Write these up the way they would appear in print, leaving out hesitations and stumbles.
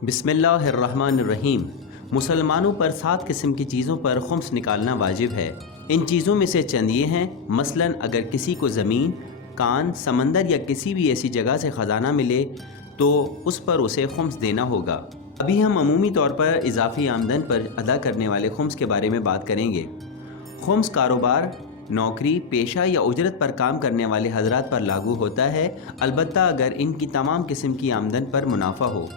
बिस्मिल्लाहिर्रहमानिर्रहीम। मुसलमानों पर 7 किस्म की चीज़ों पर खुम्स निकालना वाजिब है। इन चीज़ों में से चंद ये हैं। मसलन अगर किसी को ज़मीन, कान, समंदर या किसी भी ऐसी जगह से ख़जाना मिले तो उस पर उसे खुम्स देना होगा। अभी हम अमूमी तौर पर इजाफ़ी आमदन पर अदा करने वाले खुम्स के बारे में बात करेंगे। खुम्स कारोबार, नौकरी, पेशा या उजरत पर काम करने वाले हजरात पर लागू होता है, अलबत्ता अगर इनकी तमाम किस्म की आमदन पर मुनाफा हो।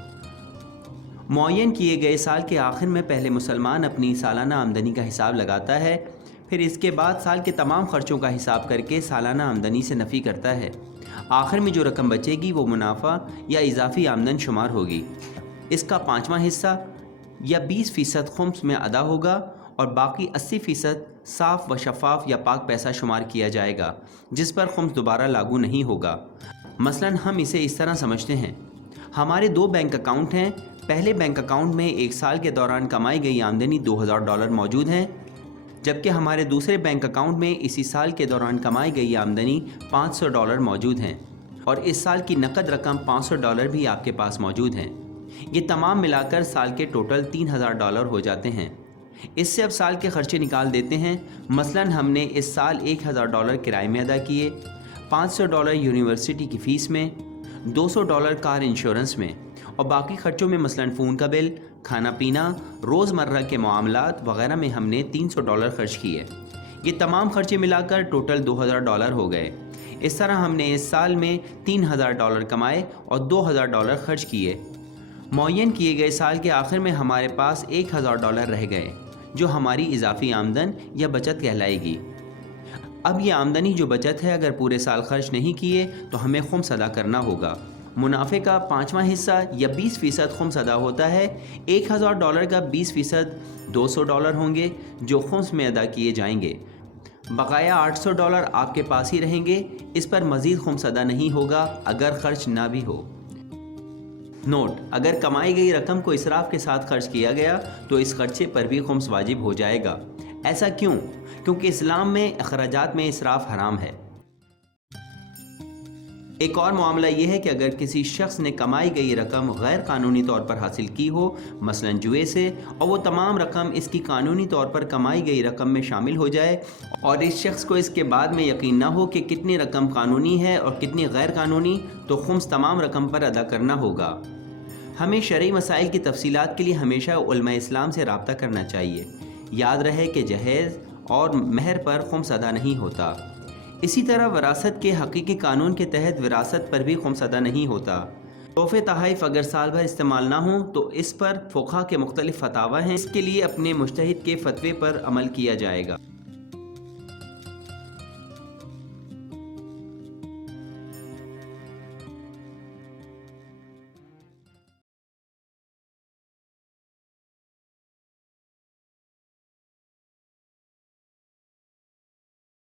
मुअय्यन किए गए साल के आखिर में पहले मुसलमान अपनी सालाना आमदनी का हिसाब लगाता है, फिर इसके बाद साल के तमाम खर्चों का हिसाब करके सालाना आमदनी से नफ़ी करता है। आखिर में जो रकम बचेगी वो मुनाफा या इजाफ़ी आमदन शुमार होगी। इसका 5वां हिस्सा या 20% खुम्स में अदा होगा और बाकी 80% साफ़ व शफ़ाफ या पाक पैसा शुमार किया जाएगा, जिस पर खुम्स दोबारा लागू नहीं होगा। मसलन हम इसे इस तरह समझते हैं, हमारे 2 बैंक अकाउंट हैं। पहले बैंक अकाउंट में एक साल के दौरान कमाई गई आमदनी $2000 मौजूद है, जबकि हमारे दूसरे बैंक अकाउंट में इसी साल के दौरान कमाई गई आमदनी $500 मौजूद हैं और इस साल की नकद रकम $500 भी आपके पास मौजूद हैं। ये तमाम मिलाकर साल के टोटल $3000 हो जाते हैं। इससे अब साल के खर्चे निकाल देते हैं। मसलन हमने इस साल $1000 किराए में अदा किए, $500 यूनिवर्सिटी की फ़ीस में, $200 कार इंश्योरेंस में और बाकी खर्चों में मसलन फ़ोन का बिल, खाना पीना, रोज़मर्रा के मामलात वगैरह में हमने $300 खर्च किए। ये तमाम खर्चे मिलाकर टोटल $2000 हो गए। इस तरह हमने इस साल में $3000 कमाए और $2000 खर्च किए। मुअय्यन किए गए साल के आखिर में हमारे पास $1000 रह गए, जो हमारी इजाफ़ी आमदन या बचत कहलाएगी। अब ये आमदनी जो बचत है, अगर पूरे साल खर्च नहीं किए तो हमें खुम्स अदा करना होगा। मुनाफे का 5वां हिस्सा या 20% खुम्स अदा होता है। $1000 का 20% $200 होंगे जो खुम्स में अदा किए जाएंगे। बकाया $800 आपके पास ही रहेंगे। इस पर मज़ीद खुम्स अदा नहीं होगा अगर खर्च ना भी हो। नोट: अगर कमाई गई रकम को इसराफ के साथ खर्च किया गया तो इस खर्चे पर भी खुम्स वाजिब हो जाएगा। ऐसा क्यों? क्योंकि इस्लाम में अखराजात में इसराफ हराम है। एक और मामला यह है कि अगर किसी शख्स ने कमाई गई रकम गैर कानूनी तौर पर हासिल की हो, मसलन जुए से, और वो तमाम रकम इसकी कानूनी तौर पर कमाई गई रकम में शामिल हो जाए और इस शख्स को इसके बाद में यकीन ना हो कि कितनी रकम कानूनी है और कितनी गैर कानूनी, तो खुम्स तमाम रकम पर अदा करना होगा। हमें शरई मसाइल की तफसीलात के लिए हमेशा उलमा इस्लाम से रब्ता करना चाहिए। याद रहे कि जहेज़ और महर पर खुम्स अदा नहीं होता। इसी तरह विरासत के हकीकी कानून के तहत विरासत पर भी खुम्स अदा नहीं होता। तोहफ़े तहाइफ अगर साल भर इस्तेमाल ना हो तो इस पर फ़ुक़हा के मुख्तलिफ़ फ़तावा हैं। इसके लिए अपने मुज्तहिद के फ़तवे पर अमल किया जाएगा।